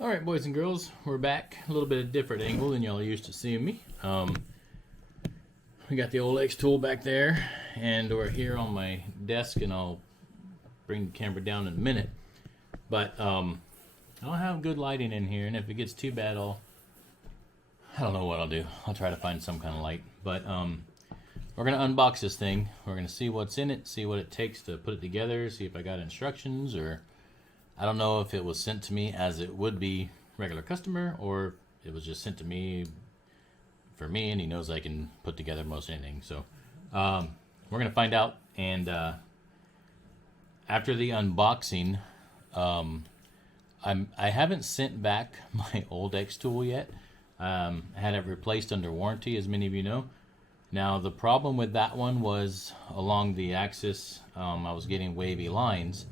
Alright, boys and girls, we're back. A little bit of different angle than y'all are used to seeing me. We got the old X tool back there, and we're here on my desk, and I'll bring the camera down in a minute. But I don't have good lighting in here, and if it gets too bad, I don't know what I'll do. I'll try to find some kind of light. But we're going to unbox this thing. We're going to see what's in it, see what it takes to put it together, see if I got instructions, or I don't know if it was sent to me as it would be regular customer, or it was just sent to me for me, and he knows I can put together most anything. So we're going to find out, and after the unboxing, I haven't sent back my old X tool yet. I had it replaced under warranty, as many of you know. Now, the problem with that one was along the axis, I was getting wavy lines.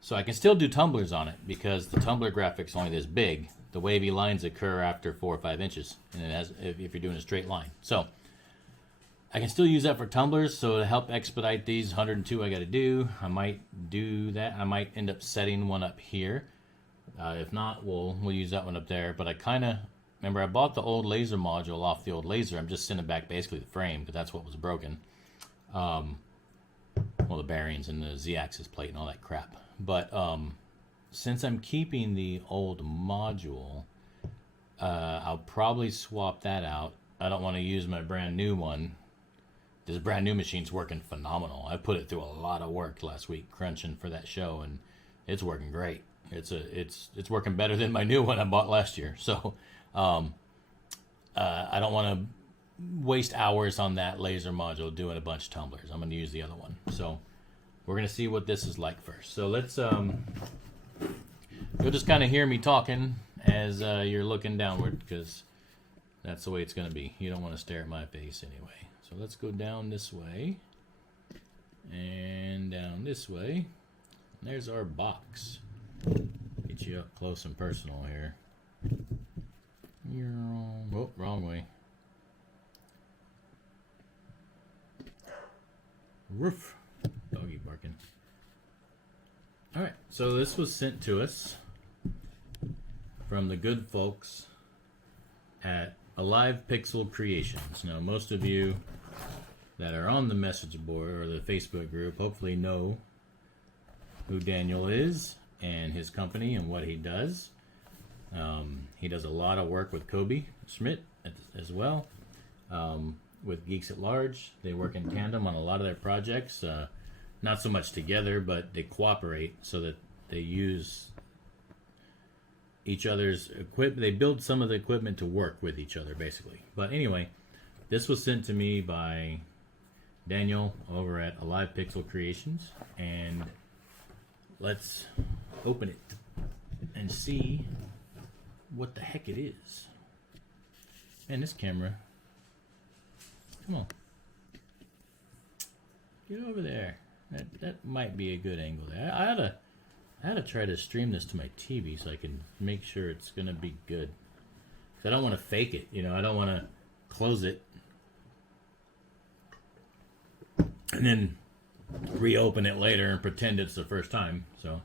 So I can still do tumblers on it because the tumbler graphic's only this big. The wavy lines occur after 4 or 5 inches, and it has if you're doing a straight line. So I can still use that for tumblers. So to help expedite these 102 I got to do, I might do that. I might end up setting one up here. If not, we'll use that one up there. But I kind of remember I bought the old laser module off the old laser. I'm just sending back basically the frame because that's what was broken. Well, the bearings and the Z-axis plate and all that crap. But since I'm keeping the old module, I'll probably swap that out. I don't want to use my brand new one. This brand new machine's working phenomenal. I put it through a lot of work last week crunching for that show, and it's working great. It's working better than my new one I bought last year. So I don't want to waste hours on that laser module doing a bunch of tumblers. I'm going to use the other one. So we're going to see what this is like first. So let's, you'll just kind of hear me talking as you're looking downward because that's the way it's going to be. You don't want to stare at my face anyway. So let's go down this way and down this way. And there's our box. Get you up close and personal here. Oh, wrong way. Roof. Doggy barking. Alright, so this was sent to us from the good folks at AlivePixel Creations. Now, most of you that are on the message board or the Facebook group hopefully know who Daniel is and his company and what he does. He does a lot of work with Kobe Schmidt as well. With Geeks at Large, they work in tandem on a lot of their projects. Not so much together, but they cooperate so that they use each other's equipment. They build some of the equipment to work with each other, basically. But anyway, this was sent to me by Daniel over at AlivePixel Creations, and let's open it and see what the heck it is. Man, this camera. Come on. Get over there. That might be a good angle there. I ought to try to stream this to my TV so I can make sure it's going to be good. Because I don't want to fake it. You know, I don't want to close it and then reopen it later and pretend it's the first time. So,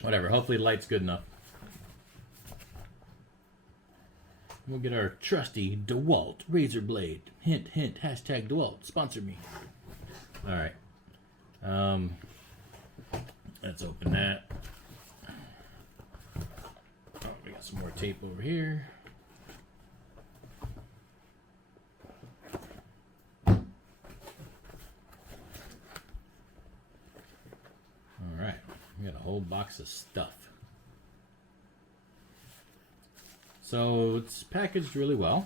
whatever. Hopefully the light's good enough. We'll get our trusty DeWalt razor blade. Hint, hint, hashtag DeWalt. Sponsor me. Alright. Let's open that. Oh, we got some more tape over here. Alright. We got a whole box of stuff. So it's packaged really well.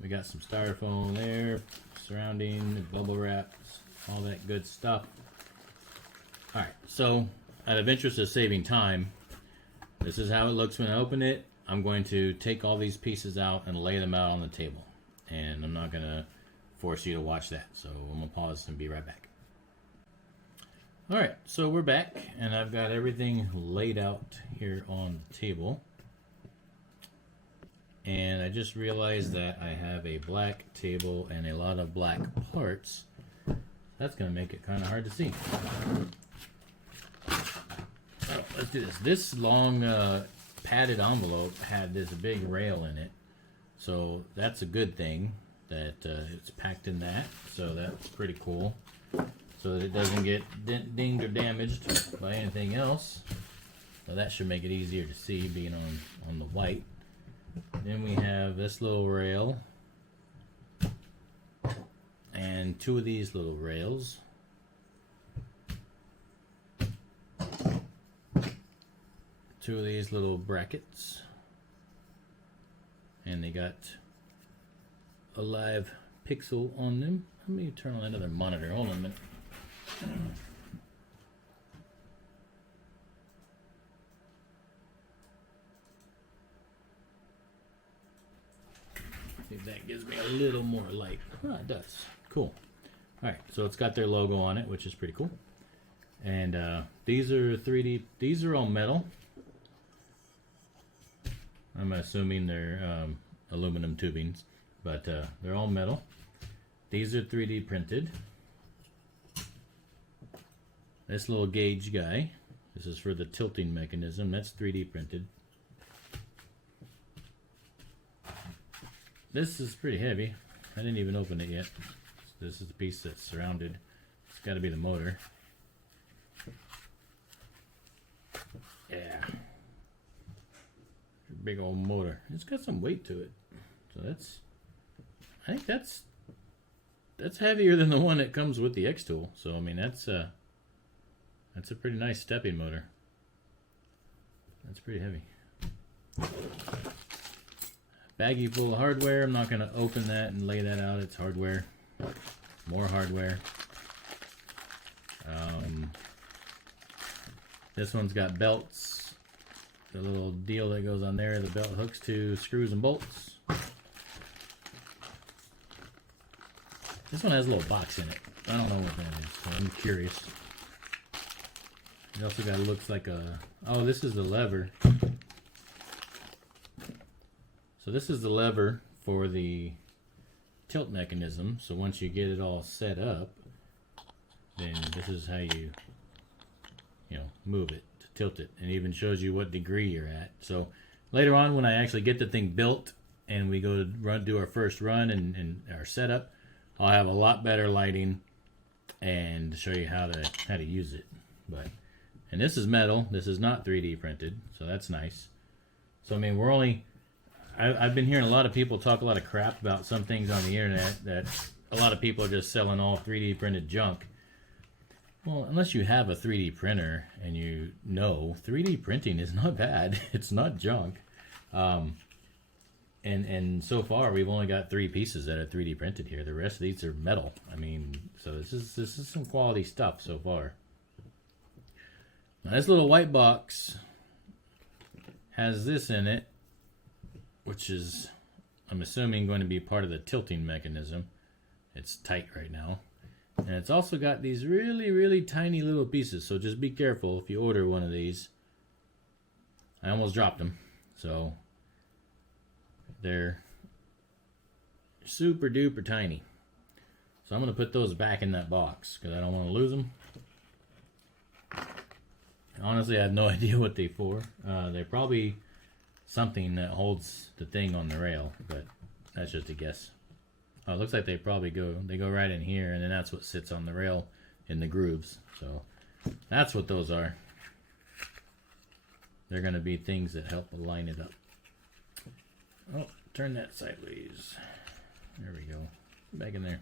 We got some styrofoam there, surrounding, bubble wraps, all that good stuff. Alright, so out of interest of saving time, this is how it looks when I open it. I'm going to take all these pieces out and lay them out on the table. And I'm not going to force you to watch that. So I'm going to pause and be right back. Alright, so we're back, and I've got everything laid out here on the table. And I just realized that I have a black table and a lot of black parts. That's going to make it kind of hard to see. Oh, let's do this. This long padded envelope had this big rail in it, so that's a good thing that it's packed in that. So that's pretty cool. So that it doesn't get dinged or damaged by anything else. So that should make it easier to see being on the white. Then we have this little rail and two of these little rails. Two of these little brackets, and they got AlivePixel on them. Let me turn on another monitor. Hold on a minute. See if that gives me a little more light. Oh, it does. Cool. All right, so it's got their logo on it, which is pretty cool. And these are 3D. These are all metal. I'm assuming they're aluminum tubings, but they're all metal. These are 3D printed. This little gauge guy, this is for the tilting mechanism, that's 3D printed. This is pretty heavy. I didn't even open it yet. This is the piece that's surrounded. It's got to be the motor. Yeah. Big old motor. It's got some weight to it. So I think that's heavier than the one that comes with the X tool. So I mean that's a pretty nice stepping motor. That's pretty heavy. Baggie full of hardware. I'm not going to open that and lay that out. It's hardware. More hardware. This one's got belts. The little deal that goes on there, the belt hooks to screws and bolts. This one has a little box in it. I don't know what that is, so I'm curious. It also got, looks like a, oh, this is the lever. So this is the lever for the tilt mechanism. So once you get it all set up, then this is how you move it. Tilt it, and even shows you what degree you're at. So later on, when I actually get the thing built and we go to do our first run and our setup, I'll have a lot better lighting and show you how to use it. And this is metal. This is not 3D printed, so that's nice. So I mean, I've been hearing a lot of people talk a lot of crap about some things on the internet, that a lot of people are just selling all 3D printed junk. Well, unless you have a 3D printer and 3D printing is not bad. It's not junk. And so far we've only got 3 pieces that are 3D printed here. The rest of these are metal. I mean, so this is some quality stuff so far. Now this little white box has this in it, which is, I'm assuming, going to be part of the tilting mechanism. It's tight right now. And it's also got these really, really tiny little pieces, so just be careful if you order one of these. I almost dropped them, so they're super duper tiny. So I'm going to put those back in that box because I don't want to lose them. Honestly, I have no idea what they're for. They're probably something that holds the thing on the rail, but that's just a guess. Oh, it looks like they probably go right in here, and then that's what sits on the rail in the grooves. So that's what those are. They're going to be things that help line it up. Oh, turn that sideways. There we go. Back in there.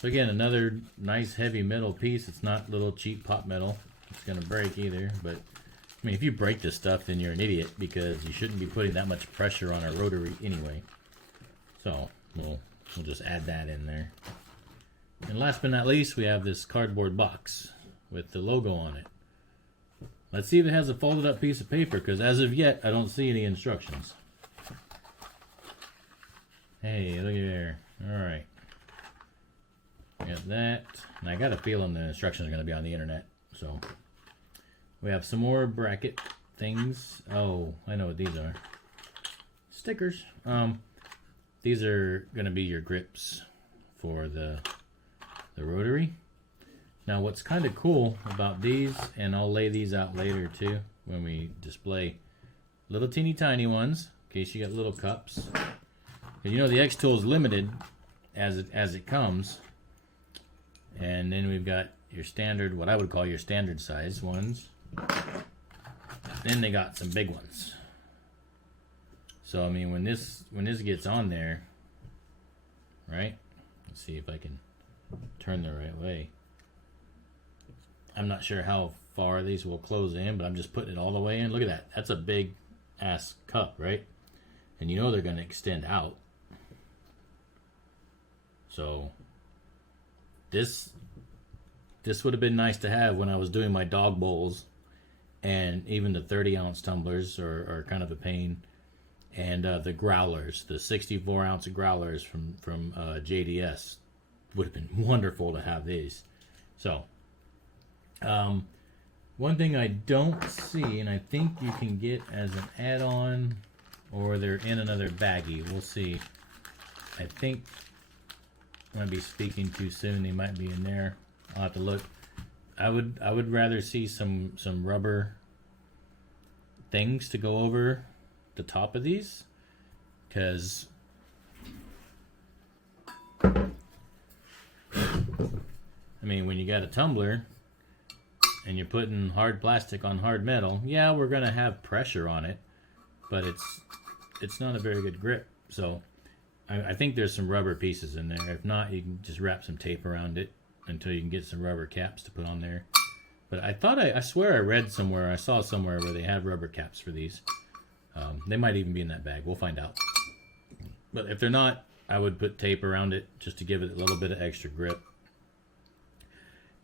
So again, another nice heavy metal piece. It's not little cheap pop metal. It's going to break either, but I mean, if you break this stuff, then you're an idiot, because you shouldn't be putting that much pressure on a rotary anyway. So we'll just add that in there. And last but not least, we have this cardboard box with the logo on it. Let's see if it has a folded up piece of paper, because as of yet, I don't see any instructions. Hey, look at there. Alright. Got that. And I got a feeling the instructions are going to be on the internet. So, we have some more bracket things. Oh, I know what these are. Stickers. These are going to be your grips for the rotary. Now what's kind of cool about these, and I'll lay these out later too, when we display little teeny tiny ones, in case you got little cups. And you know the X tool is limited as it comes. And then we've got your standard, what I would call your standard size ones. Then they got some big ones. So I mean, when this gets on there, right? Let's see if I can turn the right way. I'm not sure how far these will close in, but I'm just putting it all the way in. Look at that. That's a big ass cup, right? And you know they're going to extend out. So this would have been nice to have when I was doing my dog bowls, and even the 30-ounce tumblers are kind of a pain. And the growlers, the 64-ounce growlers from JDS, would have been wonderful to have these. So one thing I don't see, and I think you can get as an add-on, or they're in another baggie. We'll see. I think I might be speaking too soon. They might be in there. I'll have to look. I would rather see some rubber things to go over the top of these, because I mean, when you got a tumbler and you're putting hard plastic on hard metal, yeah, we're gonna have pressure on it, but it's not a very good grip. So I think there's some rubber pieces in there. If not, you can just wrap some tape around it until you can get some rubber caps to put on there. But I swear I read somewhere, I saw somewhere where they have rubber caps for these. They might even be in that bag. We'll find out. But if they're not, I would put tape around it just to give it a little bit of extra grip.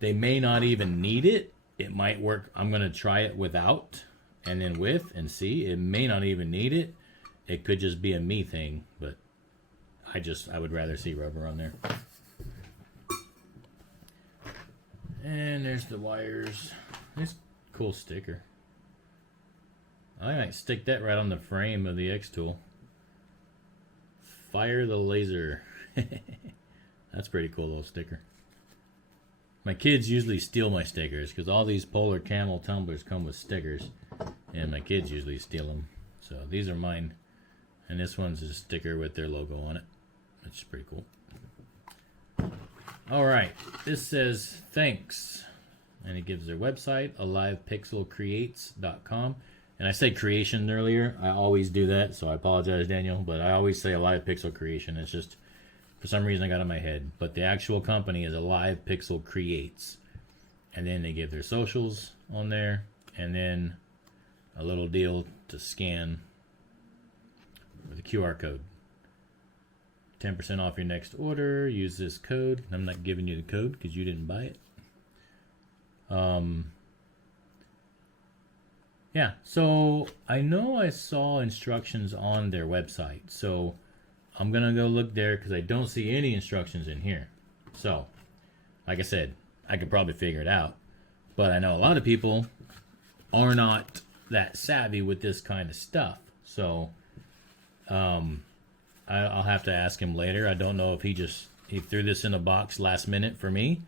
They may not even need it. It might work. I'm going to try it without and then with and see. It may not even need it. It could just be a me thing, but I would rather see rubber on there. And there's the wires. Nice cool sticker. I might stick that right on the frame of the X tool. Fire the laser. That's pretty cool little sticker. My kids usually steal my stickers because all these Polar Camel tumblers come with stickers, and my kids usually steal them. So these are mine, and this one's a sticker with their logo on it, which is pretty cool. All right, this says thanks, and it gives their website, AlivePixelCreates.com. And I said creation earlier. I always do that, so I apologize, Daniel. But I always say AlivePixel Creation. It's just, for some reason, I got it in my head. But the actual company is AlivePixel Creates. And then they give their socials on there. And then a little deal to scan with a QR code. 10% off your next order. Use this code. I'm not giving you the code because you didn't buy it. Yeah, so I know I saw instructions on their website, so I'm going to go look there because I don't see any instructions in here. So, like I said, I could probably figure it out, but I know a lot of people are not that savvy with this kind of stuff. So, I'll have to ask him later. I don't know if he threw this in a box last minute for me,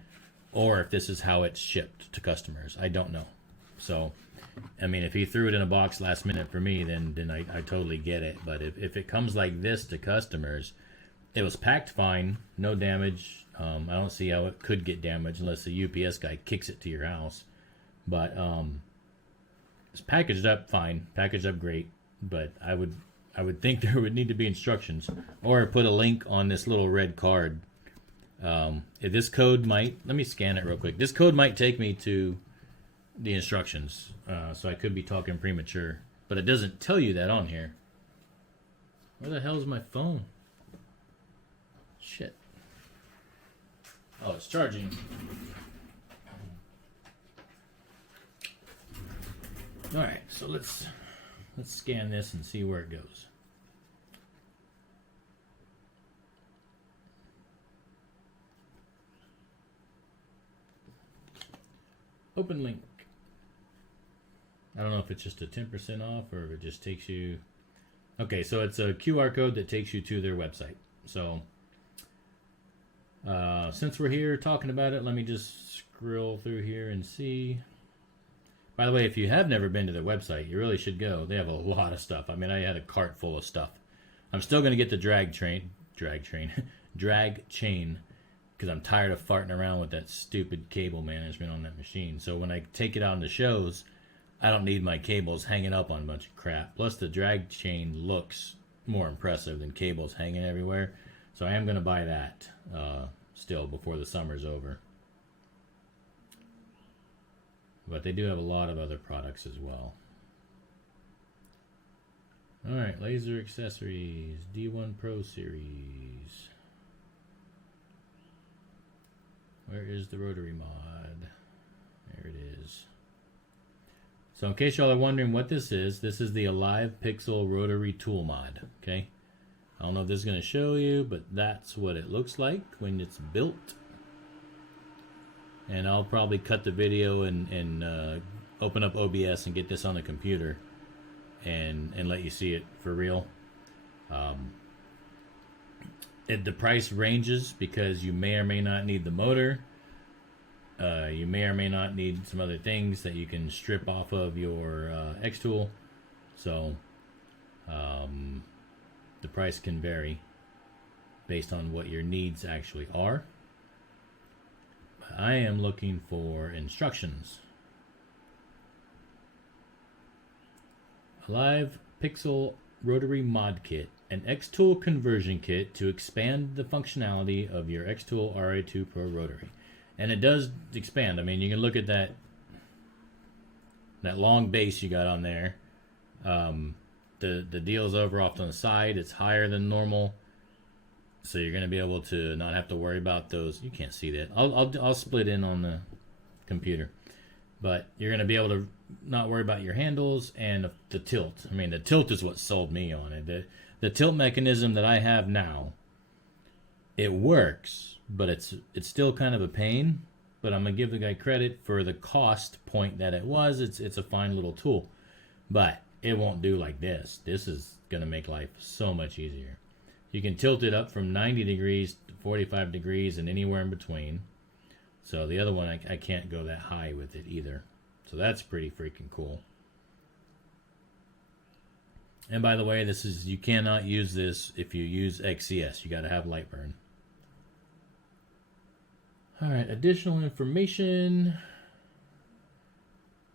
or if this is how it's shipped to customers. I don't know. So, I mean, if he threw it in a box last minute for me, then I totally get it. But if it comes like this to customers, it was packed fine, no damage. I don't see how it could get damaged unless the UPS guy kicks it to your house. But it's packaged up fine, packaged up great. But I would think there would need to be instructions, or put a link on this little red card. This code might, let me scan it real quick. This code might take me to the instructions, so I could be talking premature, but it doesn't tell you that on here. Where the hell is my phone? Shit. Oh, it's charging. All right, so let's scan this and see where it goes. Open link. I don't know if it's just a 10% off or if it just takes you... Okay, so it's a QR code that takes you to their website. So, since we're here talking about it, let me just scroll through here and see. By the way, if you have never been to their website, you really should go. They have a lot of stuff. I mean, I had a cart full of stuff. I'm still going to get the drag chain, because I'm tired of farting around with that stupid cable management on that machine. So when I take it out on the shows, I don't need my cables hanging up on a bunch of crap. Plus, the drag chain looks more impressive than cables hanging everywhere. So I am going to buy that still before the summer's over. But they do have a lot of other products as well. Alright, laser accessories, D1 Pro Series. Where is the Rotary Mod? There it is. So in case y'all are wondering what this is the AlivePixel Rotary Tool Mod. Okay? I don't know if this is going to show you, but that's what it looks like when it's built. And I'll probably cut the video and open up OBS and get this on the computer and let you see it for real. The price ranges because you may or may not need the motor. You may or may not need some other things that you can strip off of your X tool. So the price can vary based on what your needs actually are. I am looking for instructions. AlivePixel Rotary Mod Kit, an X-Tool conversion kit to expand the functionality of your X-Tool RA2 Pro Rotary. And it does expand. I mean, you can look at that long base you got on there. The deal's over off on the side. It's higher than normal. So you're going to be able to not have to worry about those. You can't see that. I'll split in on the computer. But you're going to be able to not worry about your handles and the tilt. I mean, the tilt is what sold me on it. The tilt mechanism that I have now, it works, but it's still kind of a pain. But I'm going to give the guy credit for the cost point that it was. It's a fine little tool. But it won't do like this. This is going to make life so much easier. You can tilt it up from 90 degrees to 45 degrees and anywhere in between. So the other one, I can't go that high with it either. So that's pretty freaking cool. And by the way, you cannot use this if you use XCS. You got to have Lightburn. All right, additional information,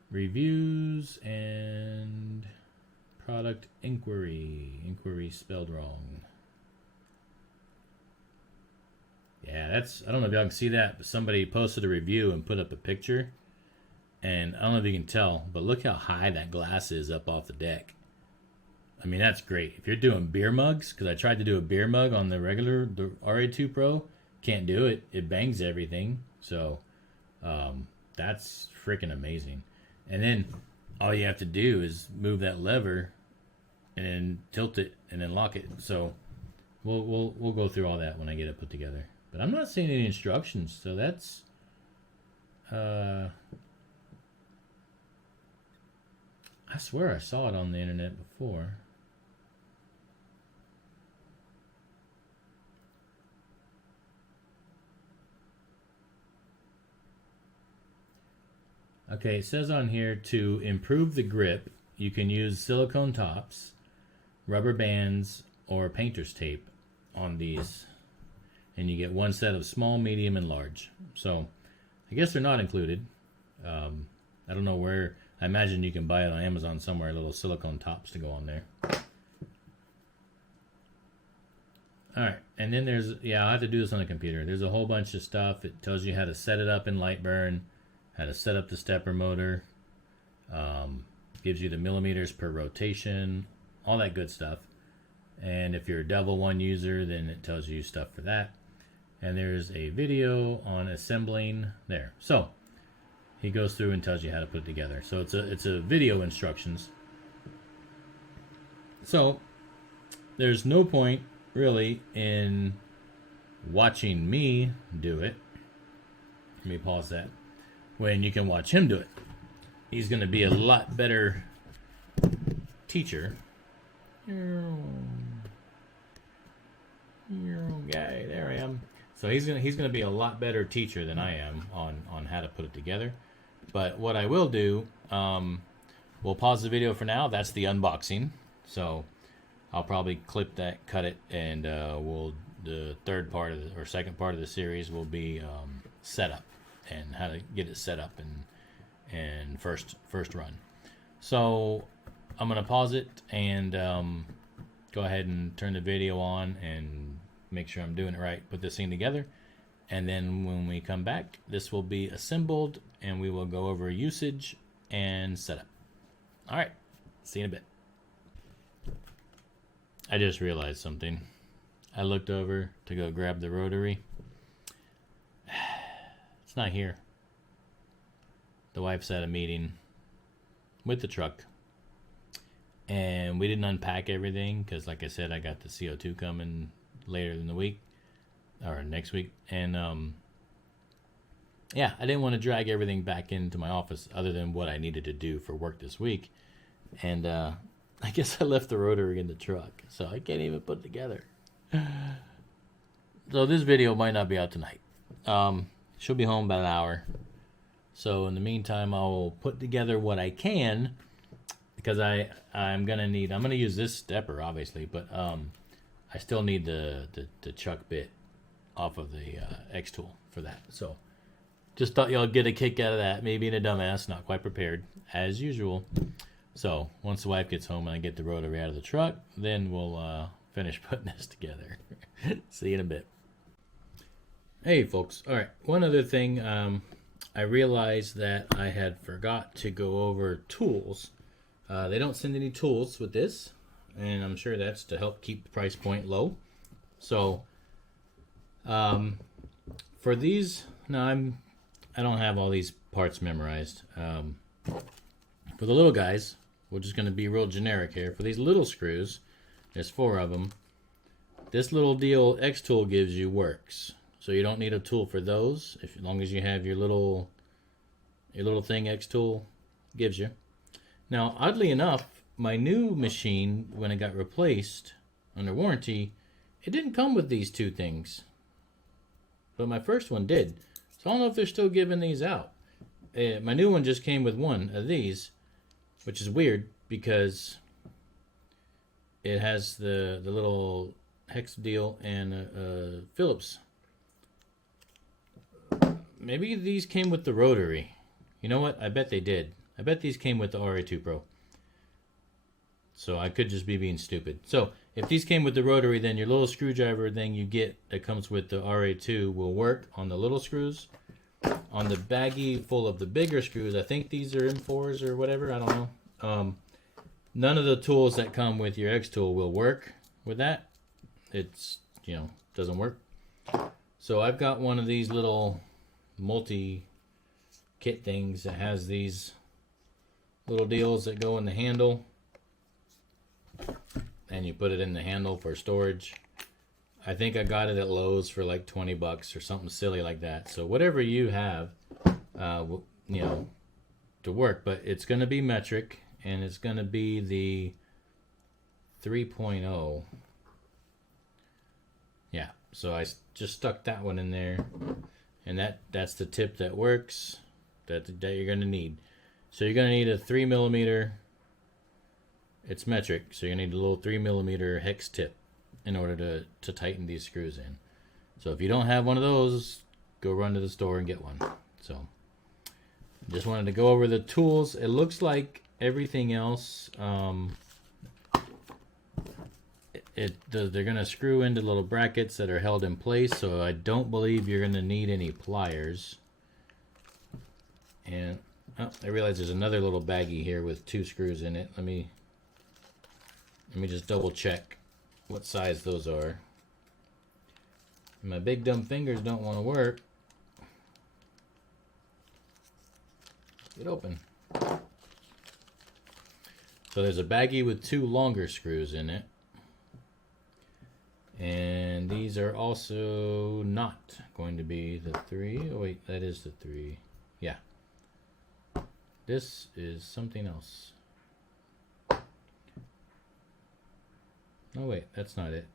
reviews, and product inquiry. Inquiry spelled wrong. Yeah, I don't know if y'all can see that, but somebody posted a review and put up a picture. And I don't know if you can tell, but look how high that glass is up off the deck. I mean, that's great. If you're doing beer mugs, because I tried to do a beer mug on the RA2 Pro, can't do it. It bangs everything. So that's freaking amazing. And then all you have to do is move that lever and then tilt it and then lock it. So we'll go through all that when I get it put together. But I'm not seeing any instructions, so that's I swear I saw it on the internet before. Okay, it says on here to improve the grip, you can use silicone tops, rubber bands, or painter's tape on these. And you get one set of small, medium, and large. So I guess they're not included. I don't know where. I imagine you can buy it on Amazon somewhere, little silicone tops to go on there. Alright, and then I'll have to do this on the computer. There's a whole bunch of stuff. It tells you how to set it up in Lightburn, how to set up the stepper motor, gives you the millimeters per rotation, all that good stuff. And if you're a Devil 1 user, then it tells you stuff for that. And there's a video on assembling there. So he goes through and tells you how to put it together. So it's a video instructions. So there's no point really in watching me do it. Let me pause that. When you can watch him do it. He's going to be a lot better teacher. Guy, there I am. So he's gonna be a lot better teacher than I am on how to put it together. But what I will do, we'll pause the video for now. That's the unboxing. So I'll probably clip that, cut it, and the third part of or second part of the series will be setup and how to get it set up and first run. So I'm gonna pause it and go ahead and turn the video on and make sure I'm doing it right. Put this thing together, and then when we come back, this will be assembled and we will go over usage and setup. All right, see you in a bit. I just realized something. I looked over to go grab the rotary. It's not here. The wife's at a meeting with the truck, and we didn't unpack everything because, like I said, I got the CO2 coming later in the week or next week, and yeah, I didn't want to drag everything back into my office other than what I needed to do for work this week, and I guess I left the rotary in the truck, so I can't even put it together. So this video might not be out tonight. She'll be home about an hour. So in the meantime, I'll put together what I can, because I'm gonna use this stepper obviously, but I still need the chuck bit off of the X tool for that. So just thought y'all get a kick out of that. Maybe in a dumbass, not quite prepared as usual. So once the wife gets home and I get the rotary out of the truck, then we'll finish putting this together. See you in a bit. Hey folks, all right, one other thing. I realized that I had forgot to go over tools. They don't send any tools with this, and I'm sure that's to help keep the price point low. So for these, now I don't have all these parts memorized. For the little guys, we're just going to be real generic here. For these little screws, there's 4 of them. This little deal X tool gives you works, so you don't need a tool for those. As long as you have your little thing X tool gives you. Now, oddly enough, my new machine, when it got replaced under warranty, it didn't come with these 2 things, but my first one did. So I don't know if they're still giving these out. My new one just came with 1 of these, which is weird because it has the little hex deal and Phillips. Maybe these came with the rotary. You know what? I bet they did. I bet these came with the RA2 Pro. So I could just be being stupid. So if these came with the rotary, then your little screwdriver thing you get that comes with the RA2 will work on the little screws. On the baggie full of the bigger screws, I think these are M4s or whatever, I don't know. None of the tools that come with your X tool will work with that. It's, doesn't work. So I've got one of these little multi-kit things that has these little deals that go in the handle, and you put it in the handle for storage. I think I got it at Lowe's for like 20 bucks or something silly like that. So whatever you have, to work, but it's going to be metric, and it's going to be the 3.0. Yeah, so I just stuck that one in there, and that's the tip that works that you're going to need. So you're going to need a 3mm. It's metric, so you're going to need a little 3mm hex tip in order to tighten these screws in. So if you don't have one of those, go run to the store and get one. So just wanted to go over the tools. It looks like everything else, they're going to screw into little brackets that are held in place, so I don't believe you're going to need any pliers. And I realize there's another little baggie here with 2 screws in it. Let me just double check what size those are. My big dumb fingers don't want to work. Get open. So there's a baggie with 2 longer screws in it. And these are also not going to be the 3. Oh wait, that is the 3. Yeah. This is something else. Oh wait, that's not it.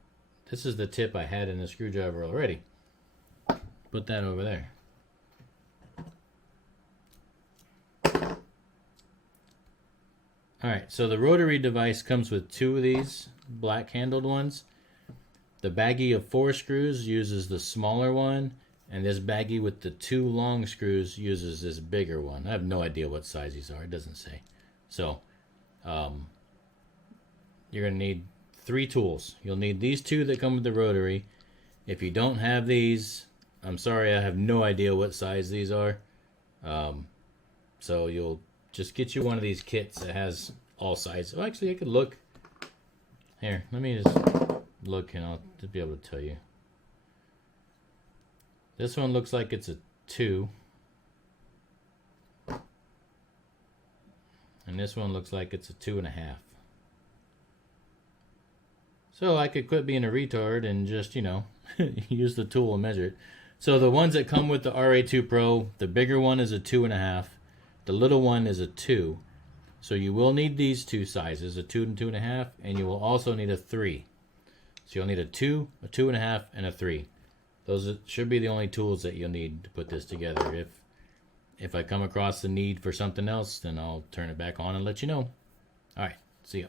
This is the tip I had in the screwdriver already. Put that over there. Alright, so the rotary device comes with 2 of these black handled ones. The baggie of 4 screws uses the smaller one, and this baggie with the 2 long screws uses this bigger one. I have no idea what size these are, it doesn't say. So, you're going to need 3 tools. You'll need these 2 that come with the rotary. If you don't have these, I'm sorry, I have no idea what size these are. So you'll just get you one of these kits that has all sizes. Oh, actually, I could look. Here, let me just look and I'll be able to tell you. This one looks like it's a 2. And this one looks like it's a 2.5. So I could quit being a retard and just, you know, use the tool and measure it. So the ones that come with the RA2 Pro, the bigger one is a 2.5. The little one is a 2. So you will need these 2 sizes, a 2 and 2.5, and you will also need a 3. So you'll need a 2, a 2.5, and a 3. Those should be the only tools that you'll need to put this together. If I come across the need for something else, then I'll turn it back on and let you know. All right, see ya.